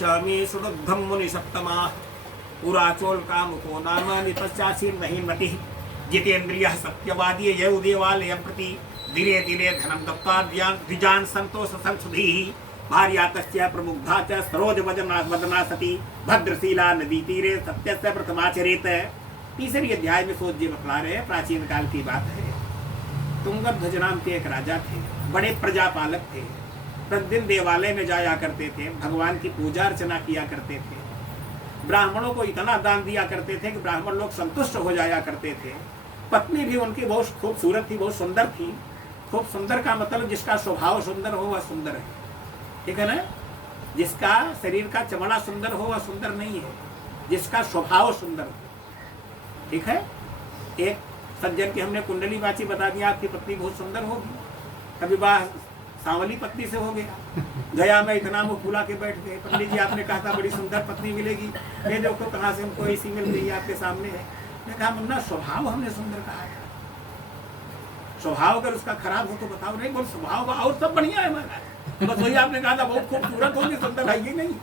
पश्यामि सुदुग्धं मुनि सप्तमा पुराचोल कामुको नाम नितस्यासीन नहीं मति जितेन्द्रियः सत्यवादी यौ देवालय प्रति धीरे धीरे धनम दत्ता द्विजान संतोष संसुधि भार्या तस्य प्रमुग्धा च सरोज वदना सती भद्रशीला नदी तीरे सत्यस्य प्रथमाचरित। तीसरे अध्याय में सोच जी बतला रहे हैं, प्राचीन काल की बात है। तुंगध्वज नाम के एक राजा थे, बड़े प्रजापालक थे। प्रतिदिन देवालय में जाया करते थे, भगवान की पूजा अर्चना किया करते थे, ब्राह्मणों को इतना दान दिया करते थे कि ब्राह्मण लोग संतुष्ट हो जाया करते थे। पत्नी भी उनकी बहुत खूबसूरत थी, बहुत सुंदर थी। खूब सुंदर का मतलब जिसका स्वभाव सुंदर हो वह सुंदर है, ठीक है ना। जिसका शरीर का चमड़ा सुंदर हो वह सुंदर नहीं है, जिसका स्वभाव सुंदर हो, ठीक है। एक सज्जन की हमने कुंडली बाची बता दिया, आपकी पत्नी बहुत सुंदर होगी, कभी बाह सांवली पत्नी से हो गया मैं इतना मुँह फुला के बैठ गए। पंडित जी आपने कहा था बड़ी सुंदर पत्नी मिलेगी, ये देखो कहाँ से हमको ऐसी मिल गई, आपके सामने है। मैं कहा मुन्ना स्वभाव हमने सुंदर कहा है, स्वभाव अगर उसका खराब हो तो बताओ। नहीं बोल स्वभाव और सब बढ़िया है, मैं बस वही आपने कहा था बहुत खूबसूरत होगी, सुंदर है ये नहीं।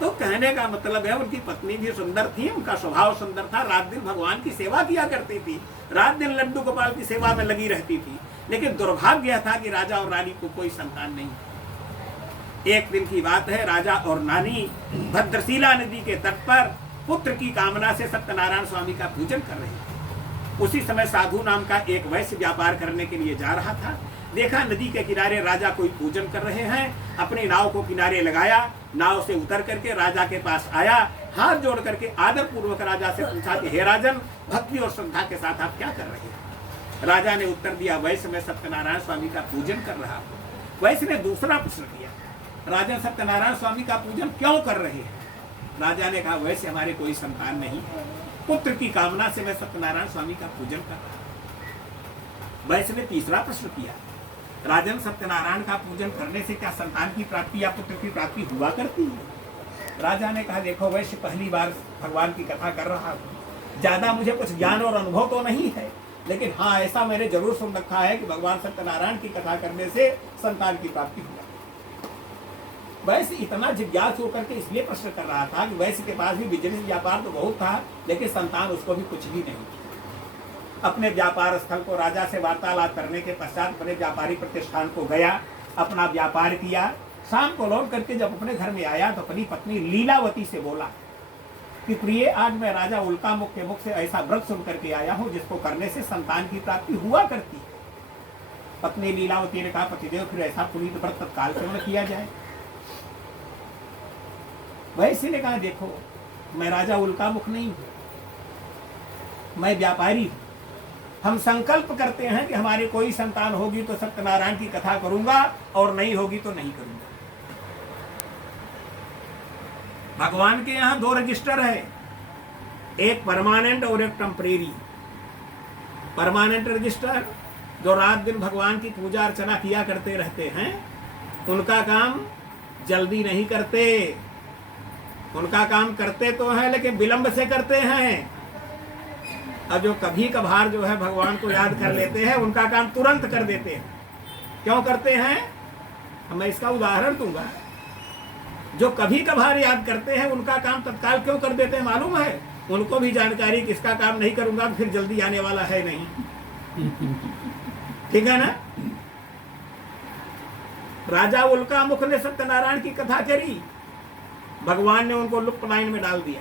तो कहने का मतलब है उनकी पत्नी भी सुंदर थी, उनका स्वभाव सुंदर था, रात दिन भगवान की सेवा किया करती थी, रात दिन लड्डू गोपाल की सेवा में लगी रहती थी। लेकिन दुर्भाग्य था कि राजा और रानी को कोई संतान नहीं। एक दिन की बात है, राजा और रानी भद्रशीला नदी के तट पर पुत्र की कामना से सत्यनारायण स्वामी का पूजन कर रहे थे। उसी समय साधु नाम का एक वैश्य व्यापार करने के लिए जा रहा था। देखा नदी के किनारे राजा कोई पूजन कर रहे हैं, अपनी नाव को किनारे लगाया, नाव से उतर करके राजा के पास आया, हाथ जोड़ करके आदर पूर्वक राजा से पूछा कि हे राजन, भक्ति और श्रद्धा के साथ आप क्या कर रहे हैं। राजा ने उत्तर दिया, वैश्य मैं सत्यनारायण स्वामी का पूजन कर रहा हूँ। वैश्य ने दूसरा प्रश्न किया, राजन सत्यनारायण स्वामी का पूजन क्यों कर रहे हैं। राजा ने कहा, वैसे हमारे कोई संतान नहीं है, पुत्र की कामना से मैं सत्यनारायण स्वामी का पूजन कर रहा हूँ। वैश्य ने तीसरा प्रश्न किया, राजन सत्यनारायण का पूजन करने से क्या संतान की प्राप्ति या पुत्र की प्राप्ति हुआ करती है। राजा ने कहा, देखो वैश्य पहली बार भगवान की कथा कर रहा हूँ, ज्यादा मुझे कुछ ज्ञान और अनुभव तो नहीं है, लेकिन हाँ ऐसा मैंने जरूर सुन रखा है कि भगवान सत्यनारायण की कथा करने से संतान की प्राप्ति हुआ। वैसे इतना जिज्ञासु होकर के इसलिए प्रश्न कर रहा था कि वैसे के पास भी बिजनेस व्यापार तो बहुत था, लेकिन संतान उसको भी कुछ भी नहीं। अपने व्यापार स्थल को राजा से वार्तालाप करने के पश्चात अपने व्यापारी प्रतिष्ठान को गया, अपना व्यापार किया। शाम को लौट करके जब अपने घर में आया तो अपनी पत्नी लीलावती से बोला कि प्रिय, आज मैं राजा उल्कामुख के मुख से ऐसा व्रत सुन करके आया हूँ जिसको करने से संतान की प्राप्ति हुआ करती है। पत्नी लीलावती ने कहा, पतिदेव फिर ऐसा पुनीत व्रत तत्काल से किया जाए। वैसे ने कहा, देखो मैं राजा उल्कामुख नहीं हूँ, मैं व्यापारी हूँ। हम संकल्प करते हैं कि हमारी कोई संतान होगी तो सत्यनारायण की कथा करूंगा और नहीं होगी तो नहीं करूंगा। भगवान के यहाँ दो रजिस्टर है, एक परमानेंट और एक टेम्परेरी। परमानेंट रजिस्टर जो रात दिन भगवान की पूजा अर्चना किया करते रहते हैं, उनका काम जल्दी नहीं करते, उनका काम करते तो हैं लेकिन विलंब से करते हैं। अब जो कभी कभार जो है भगवान को याद कर लेते हैं, उनका काम तुरंत कर देते हैं। क्यों करते हैं, मैं इसका उदाहरण दूंगा। जो कभी कभार याद करते हैं उनका काम तत्काल क्यों कर देते हैं मालूम है, उनको भी जानकारी किसका काम नहीं करूंगा फिर जल्दी आने वाला है नहीं। ठीक है ना। राजा उल्कामुख ने सत्यनारायण की कथा करी, भगवान ने उनको लुप्त लाइन में डाल दिया।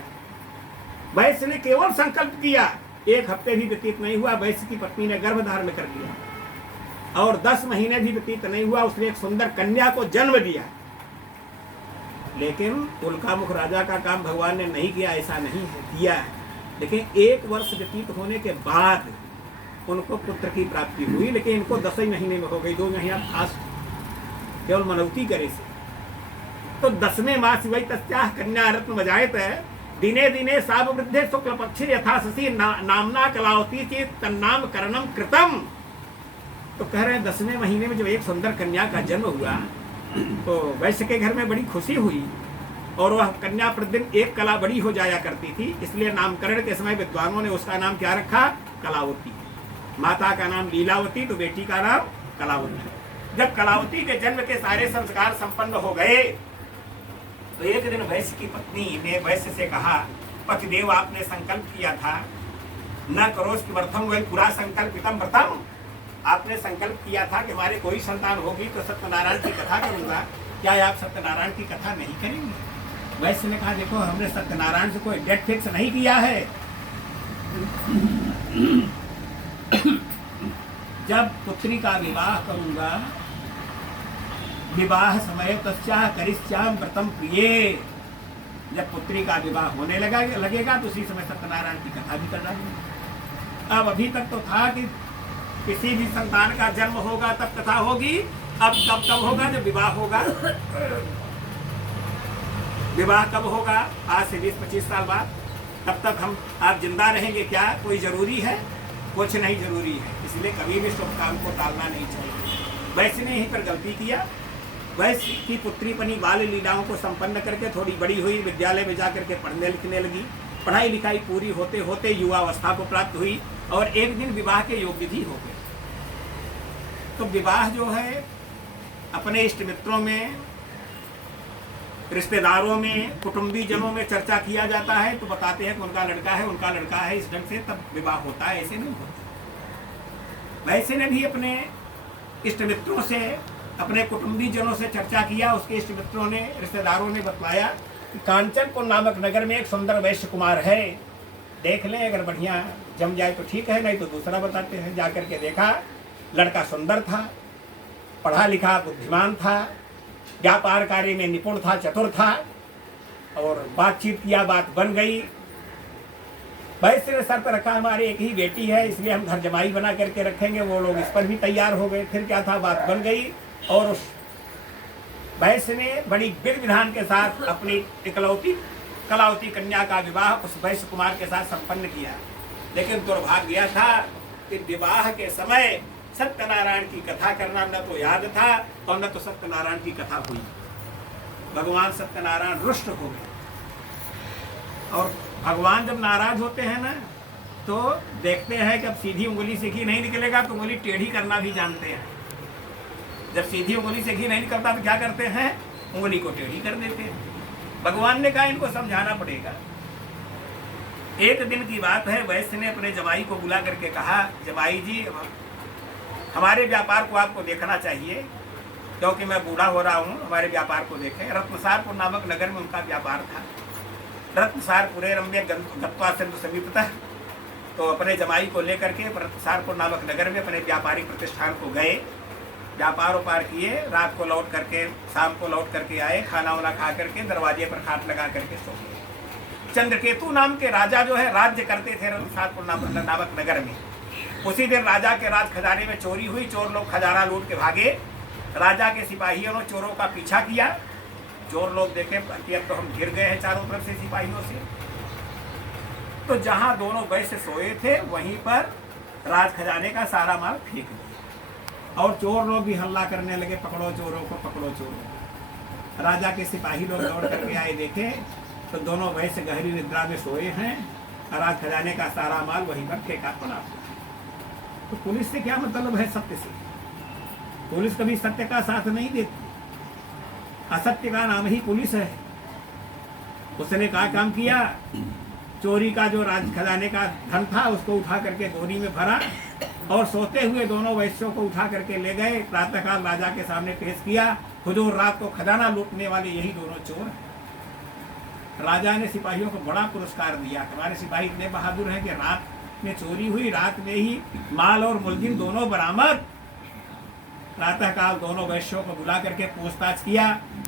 वैश्य ने केवल संकल्प किया, एक हफ्ते भी व्यतीत नहीं हुआ, वैश्य की पत्नी ने गर्भ धारण कर लिया और 10 महीने भी व्यतीत नहीं हुआ, उसने एक सुंदर कन्या को जन्म दिया। लेकिन उल्कामुख राजा का काम भगवान ने नहीं किया, ऐसा नहीं है, किया है। लेकिन 1 वर्ष व्यतीत होने के बाद उनको पुत्र की प्राप्ति हुई, लेकिन इनको 10 ही महीने में हो गई, 2 महीना खास केवल मनौती करे से। तो 10वें मास वही तस्याह कन्या रत्न बजायत है, दिने दिने साब वृद्धे शुक्ल पक्षे यथा शशि नामना कलावती चेत तन्नाम करणम कृतम। तो कह रहे हैं 10वें महीने में जब एक सुंदर कन्या का जन्म हुआ तो वैश्य के घर में बड़ी खुशी हुई और वह कन्या प्रतिदिन एक कला बड़ी हो जाया करती थी, इसलिए नामकरण के समय विद्वानों ने उसका नाम क्या रखा, कलावती। माता का नाम लीलावती तो बेटी का नाम कलावती। जब कलावती के जन्म के सारे संस्कार संपन्न हो गए तो एक दिन वैश्य की पत्नी ने वैश्य से कहा, पतिदेव आपने संकल्प किया था, न करोस कि व्रतम वही पूरा संकल्पितम व्रतम, आपने संकल्प किया था कि हमारे कोई संतान होगी तो सत्यनारायण की कथा करूंगा, क्या आप सत्यनारायण की कथा नहीं करेंगे? वैश्य ने कहा, देखो हमने सत्यनारायण से कोई डेट फिक्स नहीं किया है, जब पुत्री का विवाह करूंगा, विवाह समय तस्या करिष्याम व्रतम प्रिय, जब पुत्री का विवाह होने लगेगा तो उसी समय सत्यनारायण की कथा भी कर डालेंगे। अब अभी तक तो था कि किसी भी संतान का जन्म होगा तब कथा होगी, अब कब होगा? जब विवाह होगा। विवाह कब होगा? आज से 20-25 साल बाद। तब तक हम आप जिंदा रहेंगे क्या? कोई जरूरी है? कुछ नहीं जरूरी है। इसलिए कभी भी शुभ काम को टालना नहीं चाहिए। वैसे ने यहीं पर गलती किया। वैश्य की पुत्री अपनी बाल लीलाओं को संपन्न करके थोड़ी बड़ी हुई, विद्यालय में जाकर के पढ़ने लिखने लगी। पढ़ाई लिखाई पूरी होते होते युवावस्था को प्राप्त हुई और एक दिन विवाह के योग्य भी हो गए। तो विवाह जो है अपने इष्ट मित्रों में, रिश्तेदारों में, कुटुंबी जनों में चर्चा किया जाता है तो बताते हैं कि उनका लड़का है, इस ढंग से तब विवाह होता है, ऐसे नहीं होता। वैसे ने भी अपने इष्ट मित्रों से, अपने कुटुंबी जनों से चर्चा किया। उसके इष्ट मित्रों ने, रिश्तेदारों ने बतलाया कि कांचनपुर नामक नगर में एक सुंदर वैश्य कुमार है, देख लें, अगर बढ़िया जम जाए तो ठीक है, नहीं तो दूसरा बताते हैं। जाकर के देखा, लड़का सुंदर था, पढ़ा लिखा बुद्धिमान था, व्यापार कार्य में निपुण था, चतुर था, और बातचीत किया, बात बन गई। वैसे ने शर्त रखा, हमारी एक ही बेटी है, इसलिए हम घर जमाई बना करके रखेंगे। वो लोग इस पर भी तैयार हो गए। फिर क्या था, बात बन गई और उस वैश्य ने बड़ी विधि विधान के साथ अपनी कलावती कन्या का विवाह उस वैश्य कुमार के साथ संपन्न किया। लेकिन दुर्भाग्य यह था कि विवाह के समय सत्यनारायण की कथा करना न तो याद था और न तो सत्यनारायण की कथा हुई। भगवान सत्यनारायण रुष्ट हो गए। और भगवान जब नाराज होते हैं ना, तो देखते हैं कि अब सीधी उंगली से घी नहीं निकलेगा तो उंगली टेढ़ी करना भी जानते हैं। जब सीधी उंगली से घी नहीं निकलता तो क्या करते हैं? उंगली को टेढ़ी कर देते हैं। भगवान ने कहा इनको समझाना पड़ेगा। एक दिन की बात है, वैश्य ने अपने जमाई को बुला करके कहा, जमाई जी, हमारे व्यापार को आपको देखना चाहिए, क्योंकि मैं बूढ़ा हो रहा हूँ, हमारे व्यापार को देखें। रत्नसारपुर नामक नगर में उनका व्यापार था। रत्नसारपुरे रम्य गत्वा सिंधु समीपतः। तो अपने जमाई को लेकर के रत्नसारपुर नामक नगर में अपने व्यापारिक प्रतिष्ठान को गए, व्यापार उपार किए, रात को लौट करके, शाम को लौट करके आए, खाना वाना खा करके दरवाजे पर खाट लगा करके सो गए। चंद्रकेतु नाम के राजा जो है राज्य करते थे रत्नसारपुर नामक नगर में। उसी दिन राजा के राज खजाने में चोरी हुई। चोर लोग खजाना लूट के भागे। राजा के सिपाहियों ने चोरों का पीछा किया। चोर लोग देखे कि अब तो हम घिर गए हैं चारों तरफ से सिपाहियों से। तो जहां दोनों वैश्य सोए थे वहीं पर राज खजाने का सारा माल फेंक दिया और चोर लोग भी हल्ला करने लगे, पकड़ो चोरों को, पकड़ो चोरों को। राजा के सिपाही लोग दौड़ करके आए, देखे तो दोनों वैश्य गहरी निद्रा में सोए हैं और राज खजाने का सारा माल वहीं पर फेंका पड़ा। तो पुलिस से क्या मतलब है? सत्य से। पुलिस कभी सत्य का साथ नहीं देती, असत्य का नाम ही पुलिस है। उसने क्या काम किया? चोरी का जो राज खजाने का धन था उसको उठा करके बोरी में भरा और सोते हुए दोनों वैश्यों को उठा करके ले गए। प्रातःकाल राजा के सामने पेश किया, हुजूर रात को खजाना लूटने वाले यही दोनों चोर हैं। राजा ने सिपाहियों को बड़ा पुरस्कार दिया। हमारे सिपाही इतने बहादुर हैं कि रात में चोरी हुई, रात में ही माल और मुलजिम दोनों बरामद। प्रातःकाल दोनों वैश्यों को बुला करके पूछताछ किया।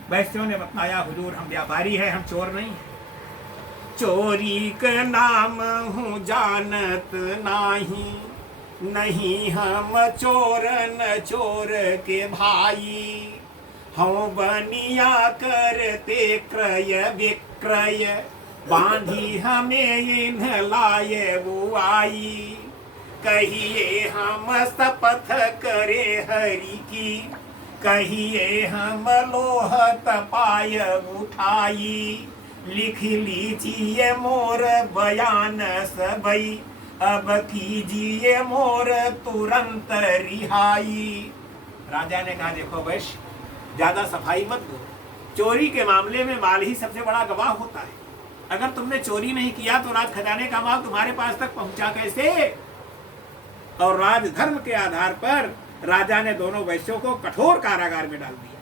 वैश्यों ने बताया, हुजूर हम व्यापारी हैं, हम चोर नहीं। चोरी का नाम हूँ जानत नाही, नहीं हम चोर न चोर के भाई। हम बनिया करते क्रय विक्रय, बांधी हमें इन्ह लाए वो आई। कहिए हम शपथ करे हरि की, कहिए हम लोह तपाय उठाई। लिख लीजिए मोर बयान सबई, अब कीजिए मोर तुरंत रिहाई। राजा ने कहा, देखो वैश्य, ज्यादा सफाई मत दो, चोरी के मामले में माल ही सबसे बड़ा गवाह होता है। अगर तुमने चोरी नहीं किया तो राज खजाने का माल तुम्हारे पास तक पहुंचा कैसे? और राजधर्म के आधार पर राजा ने दोनों वैश्यों को कठोर कारागार में डाल दिया।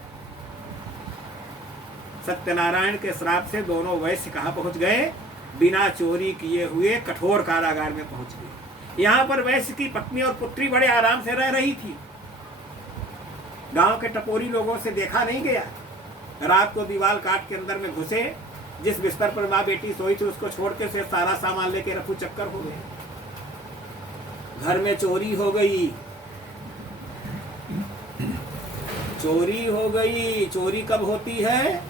सत्यनारायण के श्राप से दोनों वैश्य कहाँ पहुंच गए? बिना चोरी किए हुए कठोर कारागार में पहुंच गए। यहाँ पर वैश्य की पत्नी और पुत्री बड़े आराम से रह रही थी। गांव के टपोरी लोगों से देखा नहीं गया। रात को दीवार काट के अंदर में घुसे, जिस बिस्तर पर माँ बेटी सोई थी उसको छोड़ के सारा सामान लेके रफू चक्कर हो गए। घर में चोरी हो गई। चोरी हो गई। चोरी कब होती है?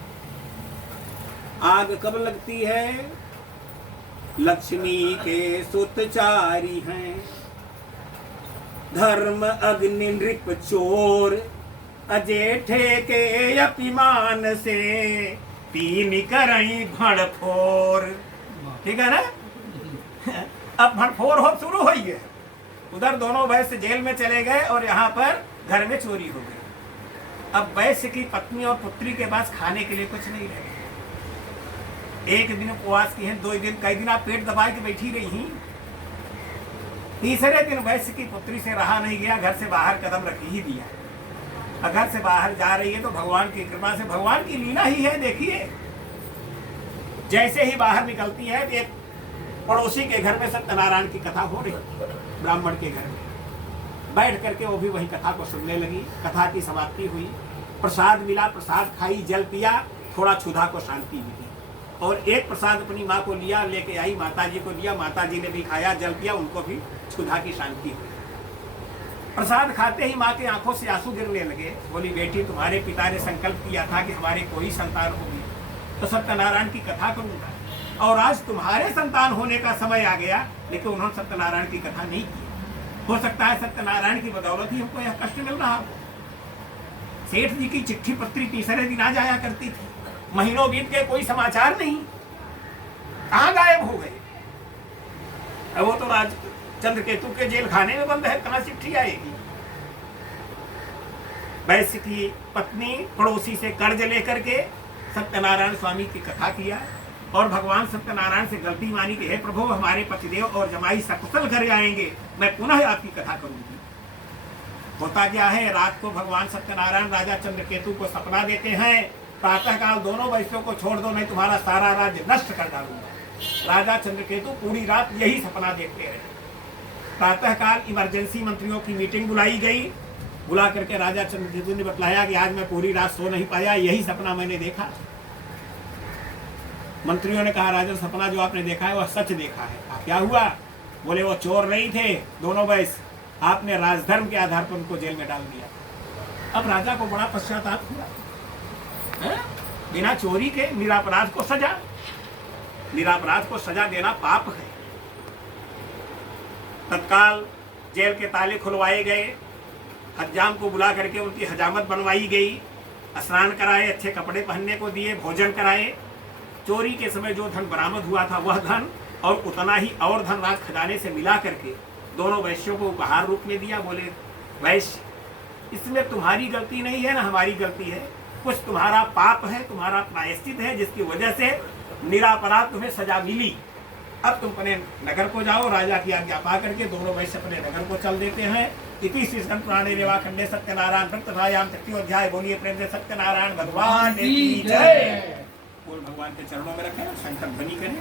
आग कब लगती है? लक्ष्मी के सुतचारी हैं, धर्म अग्नि नृप चोर, अजेठे के अभिमान से तीन करई भड़फोर। ठीक है ना? अब भड़फोर हो शुरू हुई है। उधर दोनों वैश्य जेल में चले गए और यहाँ पर घर में चोरी हो गई। अब वैश्य की पत्नी और पुत्री के पास खाने के लिए कुछ नहीं रहे। एक दिन उपवास की है, 2 दिन, कई दिन आप पेट दबा के बैठी रही। तीसरे दिन वैश्य की पुत्री से रहा नहीं गया, घर से बाहर कदम रख ही दिया। घर से बाहर जा रही है तो भगवान की कृपा से, भगवान की लीला ही है। देखिए, जैसे ही बाहर निकलती है एक पड़ोसी के घर में सत्यनारायण की कथा हो रही, ब्राह्मण के घर में बैठ करके वो भी वही कथा को सुनने लगी। कथा की समाप्ति हुई, प्रसाद मिला, प्रसाद खाई, जल पिया, थोड़ा क्षुधा को शांति मिली। और एक प्रसाद अपनी माँ को लिया, लेके आई, माता जी को दिया, माता जी ने भी खाया, जल पिया, उनको भी क्षुधा की शांति हुई। प्रसाद खाते ही माँ की आंखों से आंसू गिरने लगे। बोली, बेटी, तुम्हारे पिता ने संकल्प किया था कि हमारे कोई संतान होगी तो सत्यनारायण की कथा करूंगा, और आज तुम्हारे संतान होने का समय आ गया, लेकिन उन्होंने सत्यनारायण की कथा नहीं की। हो सकता है सत्यनारायण की बदौलत ही हमको यह कष्ट मिल रहा हो। सेठ जी की चिट्ठी पत्री तीसरे दिन आ जाया करती थी। महीनों बीत गए, कोई समाचार नहीं, कहाँ गायब हो गए? अब वो तो राज चंद्रकेतु के जेल खाने में बंद है, कहाँ चिट्ठी आएगी? वैश्य की पत्नी पड़ोसी से कर्ज लेकर के सत्यनारायण स्वामी की कथा किया और भगवान सत्यनारायण से गलती मानी कि हे प्रभु, हमारे पतिदेव और जमाई सकुशल घर आएंगे, मैं पुनः आपकी कथा करूंगी। होता क्या है, रात को भगवान सत्यनारायण राजा चंद्रकेतु को सपना देते हैं, प्रातःकाल दोनों वैश्यों को छोड़ दो, नहीं तुम्हारा सारा राज्य नष्ट कर डालूंगा। राजा चंद्रकेतु पूरी रात यही सपना देखते रहे। प्रातःकाल इमरजेंसी मंत्रियों की मीटिंग बुलाई गई। बुला करके राजा चंद्रकेतु ने बतलाया कि आज मैं पूरी रात सो नहीं पाया, यही सपना मैंने देखा। मंत्रियों ने कहा, राजन, सपना जो आपने देखा है वह सच देखा है। क्या हुआ? बोले, वो चोर नहीं थे दोनों वैश्य, आपने राजधर्म के आधार पर उनको जेल में डाल दिया। अब राजा को बड़ा पश्चाताप हुआ। बिना चोरी के निरापराध को सजा, निरापराध को सजा देना पाप है। तत्काल जेल के ताले खुलवाए गए, हज्जाम को बुला करके उनकी हजामत बनवाई गई, स्नान कराए, अच्छे कपड़े पहनने को दिए, भोजन कराए। चोरी के समय जो धन बरामद हुआ था वह धन और उतना ही और धन राज खजाने से मिला करके दोनों वैश्यों को उपहार रूप में दिया। बोले, वैश्य, इसमें तुम्हारी गलती नहीं है ना हमारी गलती है, कुछ तुम्हारा पाप है, तुम्हारा प्रायश्चित है, जिसकी वजह से निरापराध तुम्हें सजा मिली। अब तुम अपने नगर को जाओ। राजा की आज्ञा पा करके दोनों वैश्य अपने नगर को चल देते हैं। इति श्री स्कंद पुराणे रेवाखंडे सत्यनारायण तथायाम तृतीय अध्याय। बोलिए प्रेम से सत्यनारायण भगवान की जय। बोल भगवान के चरणों में रखें, शंकर ध्वनि करें।